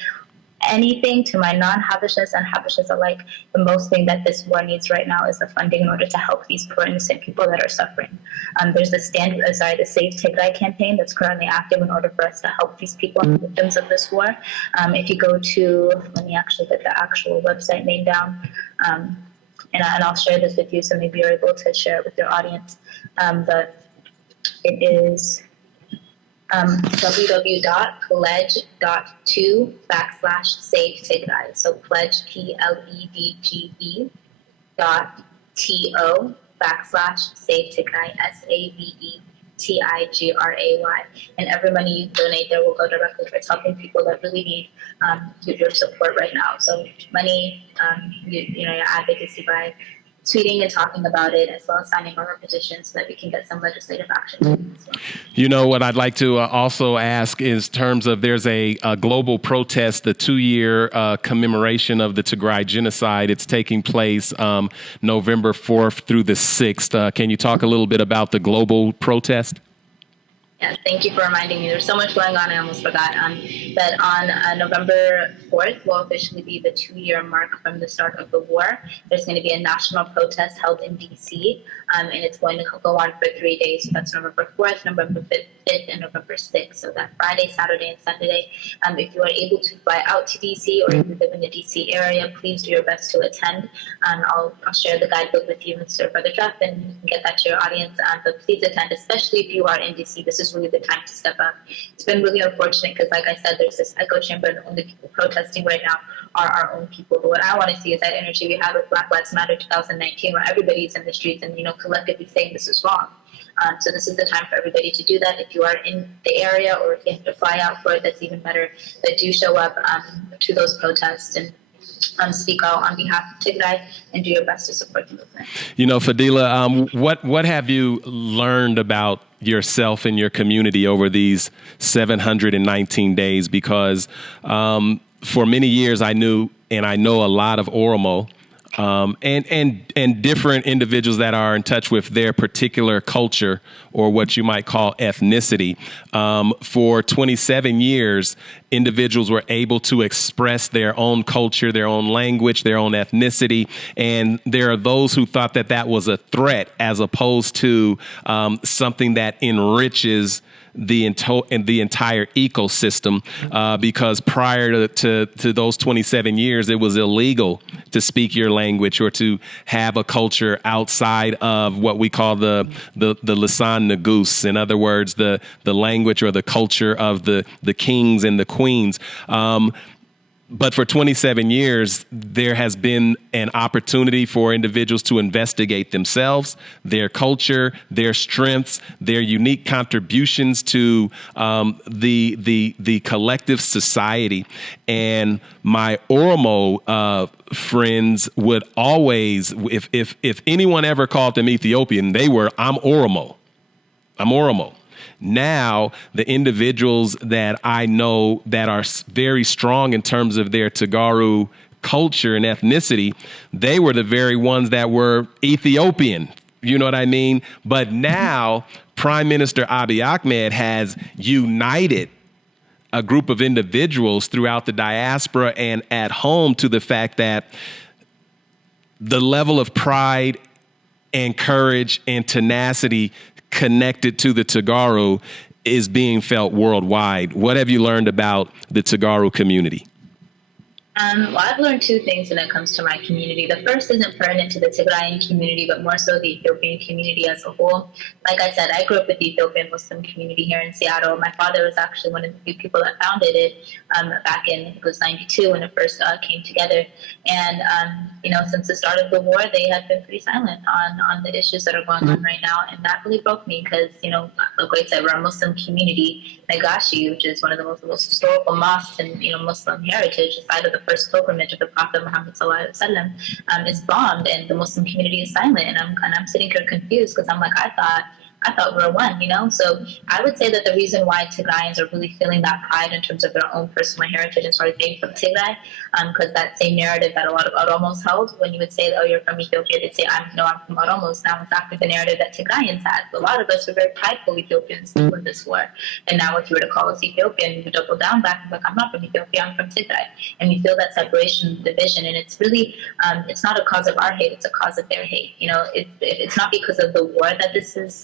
anything. To my non-Habeshas and Habeshas alike, the most thing that this war needs right now is the funding in order to help these poor innocent people that are suffering. There's the Save Tigray campaign that's currently active in order for us to help these people and victims of this war. If you go to, let me actually get the actual website name down, and I'll share this with you so maybe you're able to share it with your audience. But it is www.pledge.to/Save Tigray. So pledge, PLEDGE.TO/Save Tigray, SAVE Tigray. And every money you donate there will go directly towards helping people that really need your support right now. So money, your advocacy by tweeting and talking about it, as well as signing our petition so that we can get some legislative action. You know what I'd like to also ask is terms of there's a global protest, the 2-year commemoration of the Tigray Genocide. It's taking place November 4th through the 6th. Can you talk a little bit about the global protest? Yes, thank you for reminding me. There's so much going on, I almost forgot. But on November 4th will officially be the 2-year mark from the start of the war. There's going to be a national protest held in D.C., and it's going to go on for 3 days. So that's November 4th, November 5th, and November 6th. So that Friday, Saturday, and Sunday. If you are able to fly out to D.C. or if you live in the D.C. area, please do your best to attend. I'll share the guidebook with you, Mr. Brother Jeff, and you can get that to your audience. But please attend, especially if you are in D.C. This is really the time to step up. It's been really unfortunate because, like I said, there's this echo chamber, and the only people protesting right now are our own people. But what I want to see is that energy we had with Black Lives Matter 2019, where everybody's in the streets and collectively saying this is wrong. So this is the time for everybody to do that. If you are in the area or if you have to fly out for it, that's even better. But do show up to those protests and speak out on behalf of Tigray and do your best to support the movement. Fidilla, what have you learned about yourself and your community over these 719 days? Because for many years I knew and I know a lot of Oromo and different individuals that are in touch with their particular culture or what you might call ethnicity. For 27 years, individuals were able to express their own culture, their own language, their own ethnicity. And there are those who thought that that was a threat as opposed to something that enriches the entire ecosystem, because prior to those 27 years, it was illegal to speak your language or to have a culture outside of what we call the Lisan Nagus. In other words, the language or the culture of the kings and the queens. But for 27 years, there has been an opportunity for individuals to investigate themselves, their culture, their strengths, their unique contributions to the collective society. And my Oromo friends would always, if anyone ever called them Ethiopian, I'm Oromo. I'm Oromo. Now, the individuals that I know that are very strong in terms of their Tagaru culture and ethnicity, they were the very ones that were Ethiopian. You know what I mean? But now, Prime Minister Abiy Ahmed has united a group of individuals throughout the diaspora and at home to the fact that the level of pride and courage and tenacity connected to the Tagaru is being felt worldwide. What have you learned about the Tagaru community? Well, I've learned two things when it comes to my community. The first isn't pertinent to the Tigrayan community, but more so the Ethiopian community as a whole. Like I said, I grew up with the Ethiopian Muslim community here in Seattle. My father was actually one of the few people that founded it back in, I think it was 92 when it first came together. And, since the start of the war, they have been pretty silent on the issues that are going on right now. And that really broke me because, like I said, we're a Muslim community. Nagashi, which is one of the most historical mosques in, Muslim heritage, the site of the first pilgrimage of the Prophet Muhammad is bombed, and the Muslim community is silent. And I'm sitting here confused because I'm like, I thought we were one, So I would say that the reason why Tigrayans are really feeling that pride in terms of their own personal heritage and sort of being from Tigray, because that same narrative that a lot of Oromos held, when you would say, oh, you're from Ethiopia, they'd say, I'm from Oromos. Now it's after the narrative that Tigrayans had. A lot of us were very prideful Ethiopians before this war. And now if you were to call us Ethiopian, you would double down back and be like, I'm not from Ethiopia, I'm from Tigray. And we feel that separation, division, and it's really, it's not a cause of our hate, it's a cause of their hate. It's not because of the war that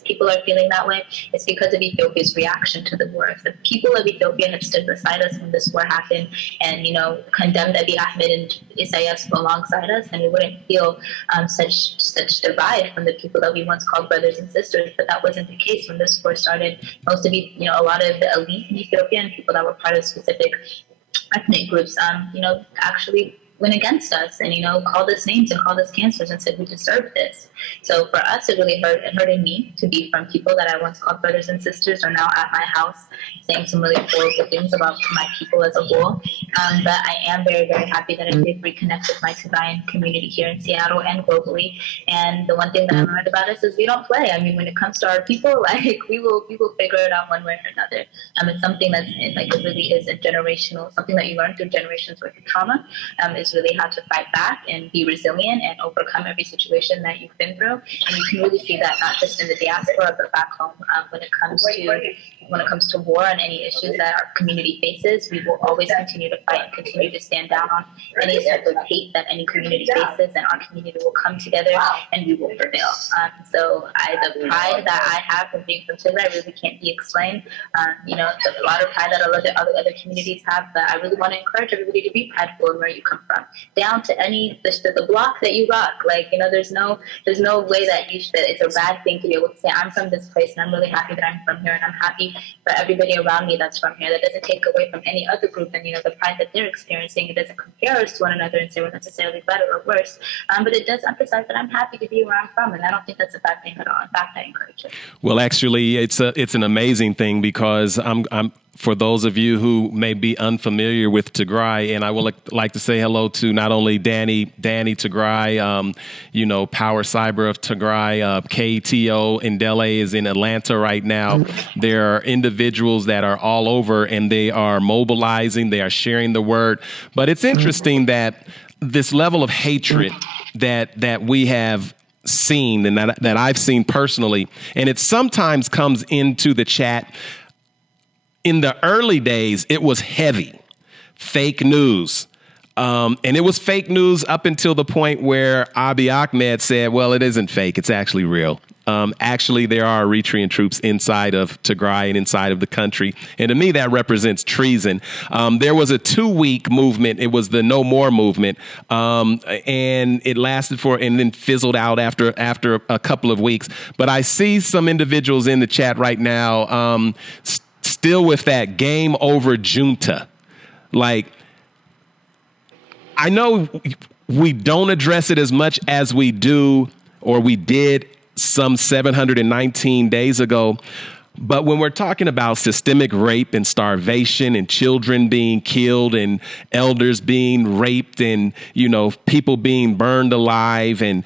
people are feeling that way. It's because of Ethiopia's reaction to the war. If the people of Ethiopia had stood beside us when this war happened and, condemned Abiy Ahmed and Isaias alongside us, then we wouldn't feel such divide from the people that we once called brothers and sisters. But that wasn't the case when this war started. Most of a lot of the elite in Ethiopia and people that were part of specific ethnic groups, actually went against us and, called us names and called us cancers and said we deserve this. So for us, it really hurted me to be from people that I once called brothers and sisters are now at my house saying some really horrible things about my people as a whole. But I am very, very happy that I did reconnect with my Tigrayan community here in Seattle and globally. And the one thing that I learned about us is we don't play. I mean, when it comes to our people, like we will figure it out one way or another. It's something that's like it really is a generational, something that you learn through generations worth of trauma. Is really how to fight back and be resilient and overcome every situation that you've been through. And you can really see that not just in the diaspora but back home when it comes to war and any issues that our community faces. We will always continue to fight and continue to stand down on any type of hate that any community faces, and our community will come together and we will prevail. So the pride that I have from being from Tigray really can't be explained. It's a lot of pride that other communities have, but I really want to encourage everybody to be prideful in where you come from, down to the block that you rock. Like, there's no way that it's a bad thing to be able to say I'm from this place and I'm really happy that I'm from here and I'm happy for everybody around me that's from here. That doesn't take away from any other group and the pride that they're experiencing. It doesn't compare us to one another and say we're necessarily better or worse. But it does emphasize that I'm happy to be where I'm from, and I don't think that's a bad thing at all. In fact, I encourage it. Well, actually, it's an amazing thing because I'm for those of you who may be unfamiliar with Tigray, and I would like to say hello to not only Danny Tigray, Power Cyber of Tigray, KTO Ndele is in Atlanta right now. There are individuals that are all over and they are mobilizing, they are sharing the word. But it's interesting that this level of hatred that we have seen and that I've seen personally, and it sometimes comes into the chat. In the early days, it was heavy, fake news. And it was fake news up until the point where Abiy Ahmed said, well, it isn't fake. It's actually real. Actually, there are Eritrean troops inside of Tigray and inside of the country. And to me, that represents treason. There was a 2-week movement. It was the No More movement. And it lasted and then fizzled out after a couple of weeks. But I see some individuals in the chat right now still with that game over junta. Like, I know we don't address it as much as we do, or we did some 719 days ago. But when we're talking about systemic rape and starvation and children being killed and elders being raped and, people being burned alive and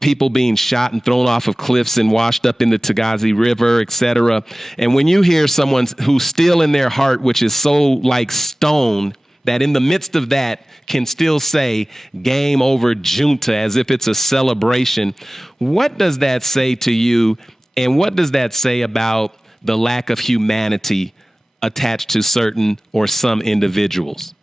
people being shot and thrown off of cliffs and washed up in the Tagazi River, et cetera. And when you hear someone who's still in their heart, which is so like stone, that in the midst of that can still say game over junta as if it's a celebration, what does that say to you? And what does that say about the lack of humanity attached to certain or some individuals?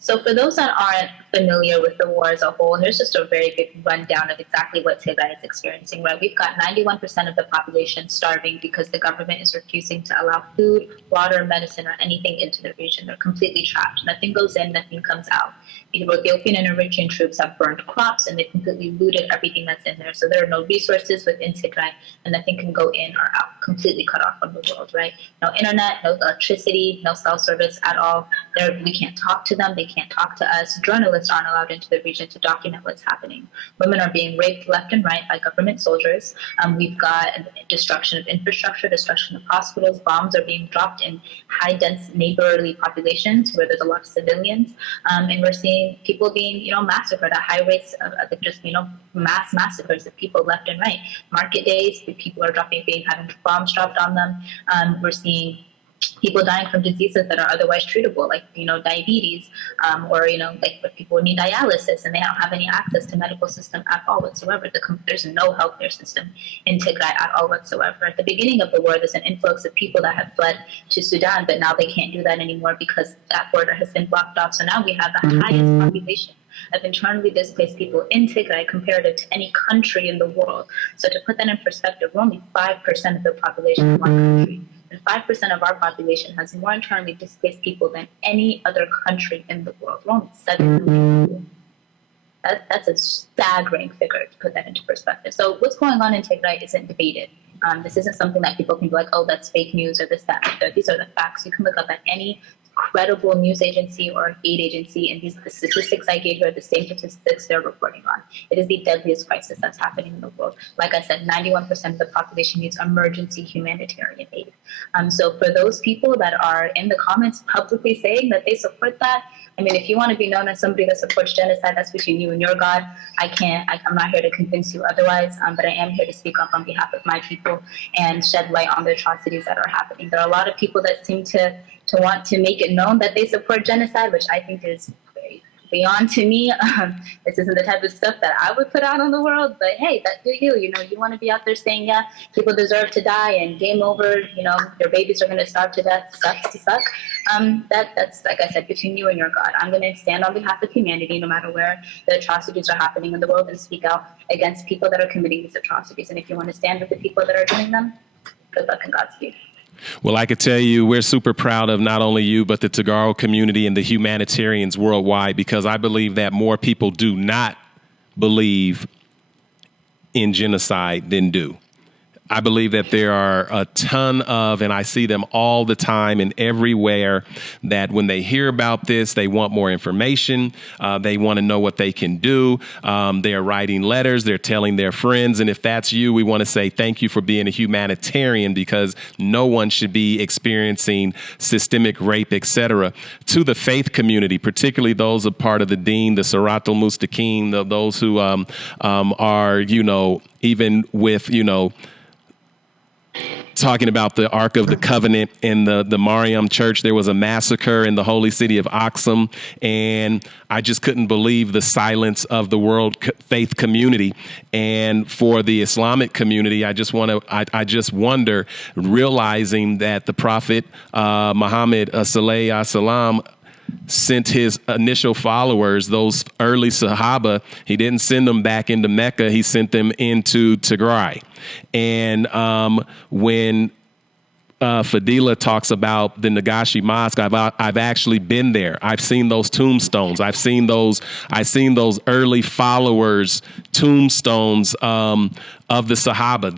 So for those that aren't familiar with the war as a whole, here's just a very big rundown of exactly what Tigray is experiencing, right? We've got 91% of the population starving because the government is refusing to allow food, water, medicine, or anything into the region. They're completely trapped. Nothing goes in, nothing comes out. The Ethiopian and Eritrean troops have burned crops and they've completely looted everything that's in there. So there are no resources within Tigray and nothing can go in or out, completely cut off from the world, right? No internet, no electricity, no cell service at all. We can't talk to them. They can't talk to us. Journalists aren't allowed into the region to document what's happening. Women are being raped left and right by government soldiers. We've got destruction of infrastructure, destruction of hospitals. Bombs are being dropped in high, dense, neighborly populations where there's a lot of civilians. And we're seeing people being, massacred at high rates of just, mass massacres of people left and right. Market days, people are having bombs dropped on them. We're seeing people dying from diseases that are otherwise treatable, like, diabetes, or, like people need dialysis and they don't have any access to medical system at all whatsoever. There's no healthcare system in Tigray at all whatsoever. At the beginning of the war, there's an influx of people that have fled to Sudan, but now they can't do that anymore because that border has been blocked off. So now we have the highest population of internally displaced people in Tigray comparative to any country in the world. So to put that in perspective, we're only 5% of the population of one country. And 5% of our population has more internally displaced people than any other country in the world. We're only 7 million people. That's a staggering figure to put that into perspective. So what's going on in Tigray isn't debated. This isn't something that people can be like, oh, that's fake news or this, that. These are the facts. You can look up at any credible news agency or aid agency, and the statistics I gave you are the same statistics they're reporting on. It is the deadliest crisis that's happening in the world. Like I said, 91% of the population needs emergency humanitarian aid. So for those people that are in the comments publicly saying that they support that, I mean, if you want to be known as somebody that supports genocide, that's between you and your God. I'm not here to convince you otherwise, but I am here to speak up on behalf of my people and shed light on the atrocities that are happening. There are a lot of people that seem to want to make it known that they support genocide, which I think is beyond to me. This isn't the type of stuff that I would put out on the world, but hey, that do you. You know, you want to be out there saying, yeah, people deserve to die and game over, you know, their babies are going to starve to death, sucks to suck. That's, like I said, between you and your God. I'm going to stand on behalf of humanity, no matter where the atrocities are happening in the world, and speak out against people that are committing these atrocities. And if you want to stand with the people that are doing them, good luck and Godspeed. Well, I could tell you we're super proud of not only you, but the Tigray community and the humanitarians worldwide, because I believe that more people do not believe in genocide than do. I believe that there are a ton of, and I see them all the time and everywhere, that when they hear about this, they want more information. They want to know what they can do. They are writing letters. They're telling their friends. And if that's you, we want to say thank you for being a humanitarian, because no one should be experiencing systemic rape, etc. To the faith community, particularly those a part of the Deen, the Siratul Mustaqim, those who are, you know, even with, you know, talking about the Ark of the Covenant in the Mariam Church. There was a massacre in the holy city of Aksum, and I just couldn't believe the silence of the world faith community. And for the Islamic community, I just wonder, realizing that the Prophet Muhammad sallallahu alaihi wasallam sent his initial followers, those early Sahaba, he didn't send them back into Mecca, he sent them into Tigray. And when Fidilla talks about the Nagashi Mosque, I've actually been there. I've seen those tombstones. I've seen those early followers' tombstones of the Sahaba.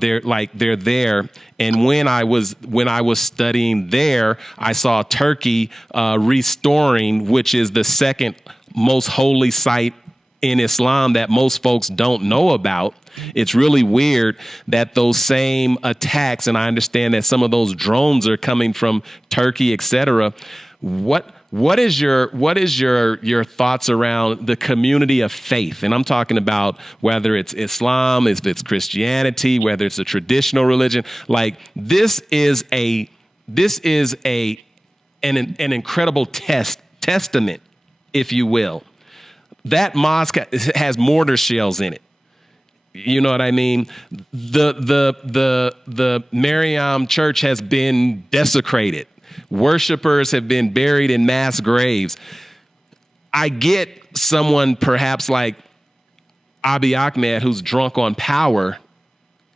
They're there. And when I was studying there, I saw Turkey restoring, which is the second most holy site in Islam that most folks don't know about. It's really weird that those same attacks, and I understand that some of those drones are coming from Turkey, etc. What is your thoughts around the community of faith? And I'm talking about whether it's Islam, if it's Christianity, whether it's a traditional religion. Like, this is an incredible testament, if you will. That mosque has mortar shells in it. You know what I mean? The Mariam Church has been desecrated. Worshipers have been buried in mass graves. I get someone perhaps like Abiy Ahmed, who's drunk on power.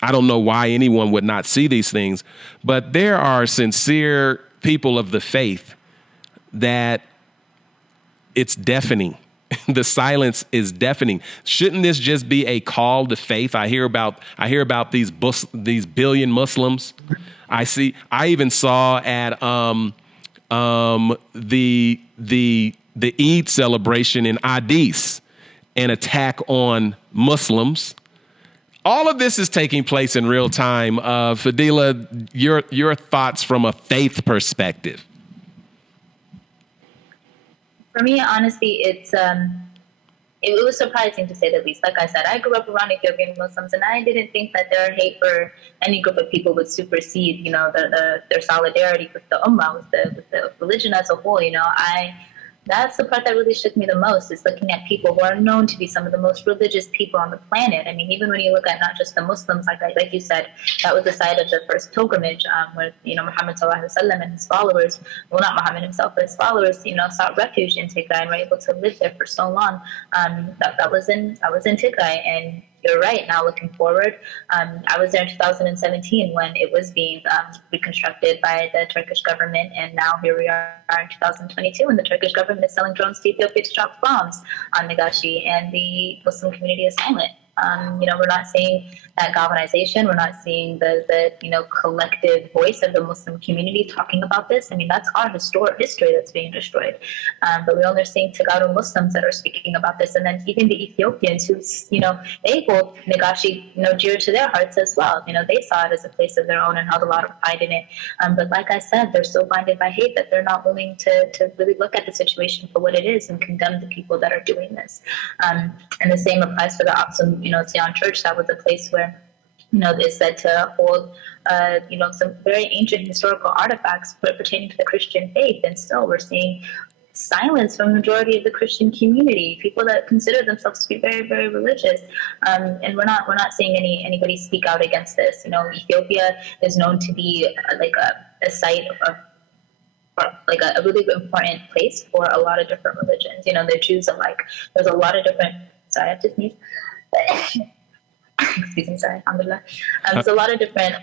I don't know why anyone would not see these things, but there are sincere people of the faith that it's deafening. The silence is deafening. Shouldn't this just be a call to faith? I hear about these billion Muslims. I even saw at the Eid celebration in Addis an attack on Muslims. All of this is taking place in real time. Fidilla, your thoughts from a faith perspective. For me, honestly, it was surprising, to say the least. Like I said, I grew up around Ethiopian Muslims, and I didn't think that their hate for any group of people would supersede, you know, their solidarity with the Ummah, with the religion as a whole. You know, that's the part that really shook me the most, is looking at people who are known to be some of the most religious people on the planet. I mean, even when you look at not just the Muslims, like you said, that was the site of the first pilgrimage, where, you know, Muhammad sallallahu alaihi wasallam and his followers, well, not Muhammad himself, but his followers, you know, sought refuge in Tigray and were able to live there for so long. That was in Tigray. And you're right. Now looking forward, I was there in 2017 when it was being reconstructed by the Turkish government, and now here we are in 2022, and the Turkish government is selling drones to Ethiopia to drop bombs on Nagashi, and the Muslim community is silent. We're not seeing that galvanization. We're not seeing the collective voice of the Muslim community talking about this. I mean, that's our history that's being destroyed. But we're only seeing Tigray Muslims that are speaking about this, and then even the Ethiopians, who they hold Nagashi dear to their hearts as well. They saw it as a place of their own and held a lot of pride in it. But like I said, they're so blinded by hate that they're not willing to really look at the situation for what it is and condemn the people that are doing this. And the same applies for the Aksum, Zion Church. That was a place where it's said to hold, some very ancient historical artifacts pertaining to the Christian faith, and still we're seeing silence from the majority of the Christian community, people that consider themselves to be very, very religious, and we're not seeing anybody speak out against this. Ethiopia is known to be like a site of like a really important place for a lot of different religions. The Jews alike. There's a lot of different. Sorry, I have to sneeze. Excuse me. Sorry. Alhamdulillah. There's a lot of different.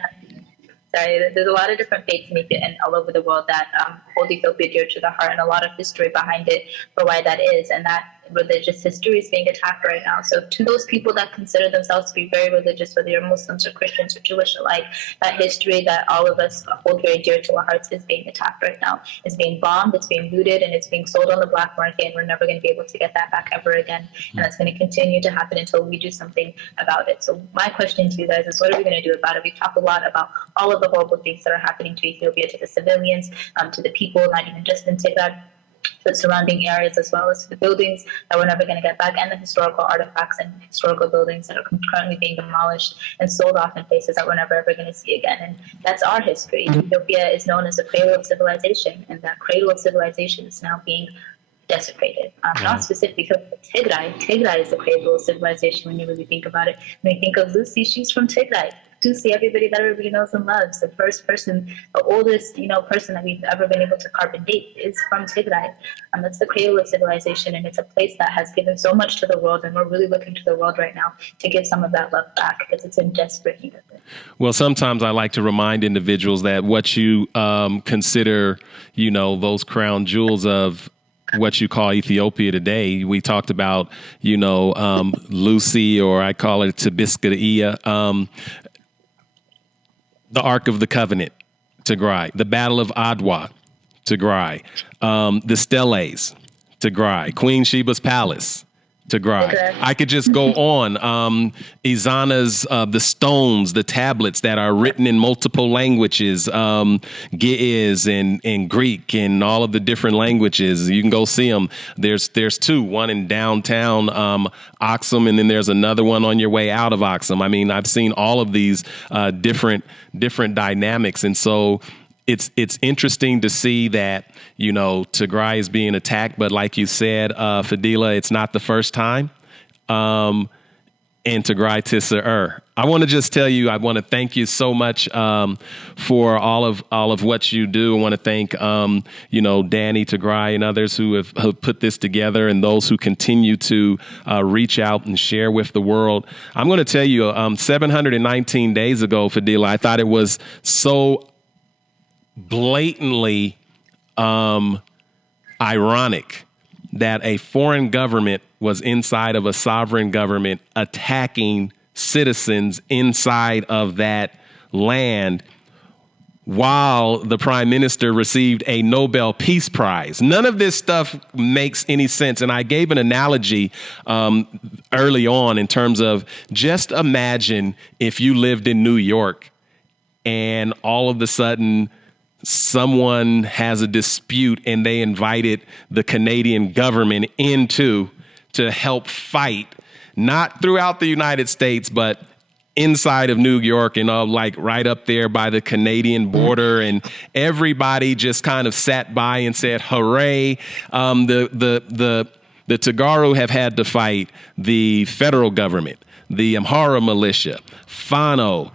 There's a lot of different faiths and all over the world that hold Ethiopia dear to the heart, and a lot of history behind it for why that is, and that religious history is being attacked right now. So to those people that consider themselves to be very religious, whether you're Muslims or Christians or Jewish alike, that history that all of us hold very dear to our hearts is being attacked right now. It's being bombed, it's being looted, and it's being sold on the black market, and we're never going to be able to get that back ever again. And that's going to continue to happen until we do something about it. So my question to you guys is, what are we going to do about it? We've talked a lot about all of the horrible things that are happening to Ethiopia, to the civilians, to the people, not even just in Tigray, the surrounding areas, as well as the buildings that we're never going to get back, and the historical artifacts and historical buildings that are currently being demolished and sold off in places that we're never ever going to see again. And that's our history. Ethiopia is known as the cradle of civilization, and that cradle of civilization is now being desecrated. Not specifically Tigray. Tigray is the cradle of civilization when you really think about it. When you think of Lucy, she's from Tigray. Lucy, everybody that everybody knows and loves, the first person, the oldest, person that we've ever been able to carbon date is from Tigray. That's the cradle of civilization, and it's a place that has given so much to the world, and we're really looking to the world right now to give some of that love back, because it's in desperate need of it. Well, sometimes I like to remind individuals that what you consider, those crown jewels of what you call Ethiopia today. We talked about, Lucy, or I call it Tibiskaya, the Ark of the Covenant, Tigray, the Battle of Adwa, Tigray, the Steles, Tigray, Queen Sheba's Palace, Tigray. Okay. I could just go on. Izana's, the stones, the tablets that are written in multiple languages, Ge'ez and Greek and all of the different languages. You can go see them. There's two, one in downtown Aksum, and then there's another one on your way out of Aksum. I mean, I've seen all of these different dynamics. And so it's interesting to see that, Tigray is being attacked. But like you said, Fidilla, it's not the first time. And Tigray Tisser. I want to just tell you, I want to thank you so much for all of what you do. I want to thank, Danny, Tigray, and others who have put this together, and those who continue to reach out and share with the world. I'm going to tell you, 719 days ago, Fidilla, I thought it was so blatantly ironic that a foreign government was inside of a sovereign government attacking citizens inside of that land while the prime minister received a Nobel Peace Prize. None of this stuff makes any sense. And I gave an analogy early on in terms of, just imagine if you lived in New York and all of a sudden someone has a dispute and they invited the Canadian government to help fight, not throughout the United States, but inside of New York, like right up there by the Canadian border, and everybody just kind of sat by and said, hooray. The Tagaru have had to fight the federal government, the Amhara militia, Fano,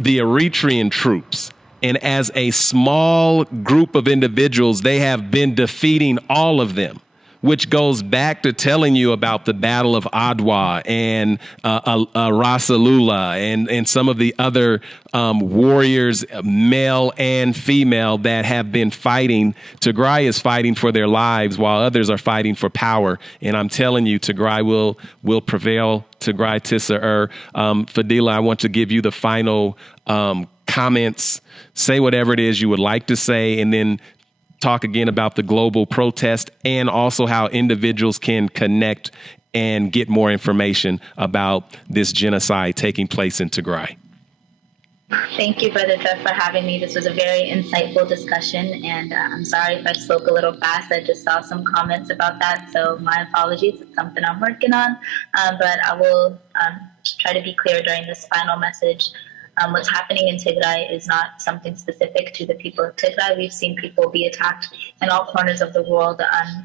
the Eritrean troops. And as a small group of individuals, they have been defeating all of them, which goes back to telling you about the Battle of Adwa and Rasalula and some of the other warriors, male and female, that have been fighting. Tigray is fighting for their lives while others are fighting for power. And I'm telling you, Tigray will prevail Tigray Tissa. Fidilla, I want to give you the final comments. Say whatever it is you would like to say, and then talk again about the global protest and also how individuals can connect and get more information about this genocide taking place in Tigray. Thank you, Brother Jeff, for having me. This was a very insightful discussion, and I'm sorry if I spoke a little fast. I just saw some comments about that, so my apologies. It's something I'm working on, but I will try to be clear during this final message. What's happening in Tigray is not something specific to the people of Tigray. We've seen people be attacked in all corners of the world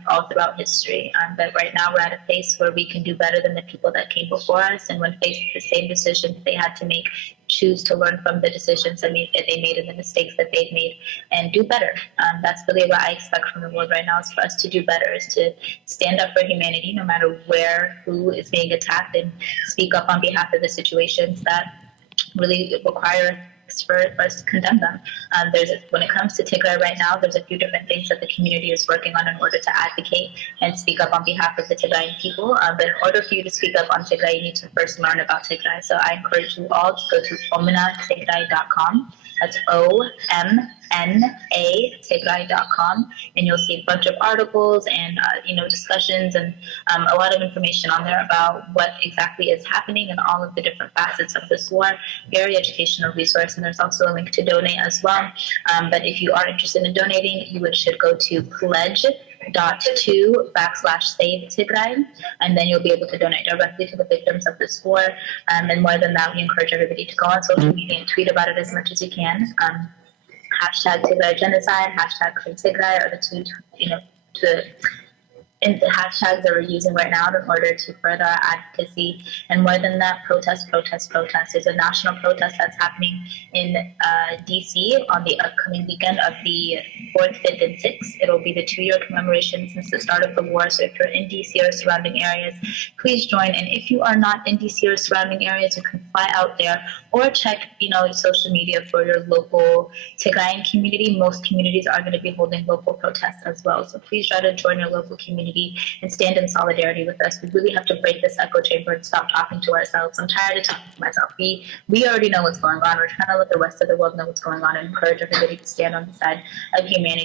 all throughout history. But right now we're at a place where we can do better than the people that came before us. And when faced with the same decisions they had to make, choose to learn from the decisions that they made and the mistakes that they've made and do better. That's really what I expect from the world right now, is for us to do better, is to stand up for humanity no matter where, who is being attacked, and speak up on behalf of the situations that really require for us to condemn them. When it comes to Tigray right now, there's a few different things that the community is working on in order to advocate and speak up on behalf of the Tigrayan people. But in order for you to speak up on Tigray, you need to first learn about Tigray. So I encourage you all to go to omenatigray.com. That's OMNA Tigray.com, and you'll see a bunch of articles and discussions and a lot of information on there about what exactly is happening and all of the different facets of this war. Very educational resource, and there's also a link to donate as well. But if you are interested in donating, you should go to pledge.to/save Tigray, and then you'll be able to donate directly to the victims of this war. And more than that, we encourage everybody to go on social media and tweet about it as much as you can. Hashtag Tigray Genocide, hashtag Free Tigray are the two, the hashtags that we're using right now in order to further our advocacy. And more than that, protest. There's a national protest that's happening in DC on the upcoming weekend of the 4th, 5th, and 6th. It'll be the 2-year commemoration since the start of the war. So if you're in DC or surrounding areas, please join. And if you are not in DC or surrounding areas, you can fly out there or check, social media for your local Tigrayan community. Most communities are going to be holding local protests as well. So please try to join your local community and stand in solidarity with us. We really have to break this echo chamber and stop talking to ourselves. I'm tired of talking to myself. We already know what's going on. We're trying to let the rest of the world know what's going on and encourage everybody to stand on the side of humanity.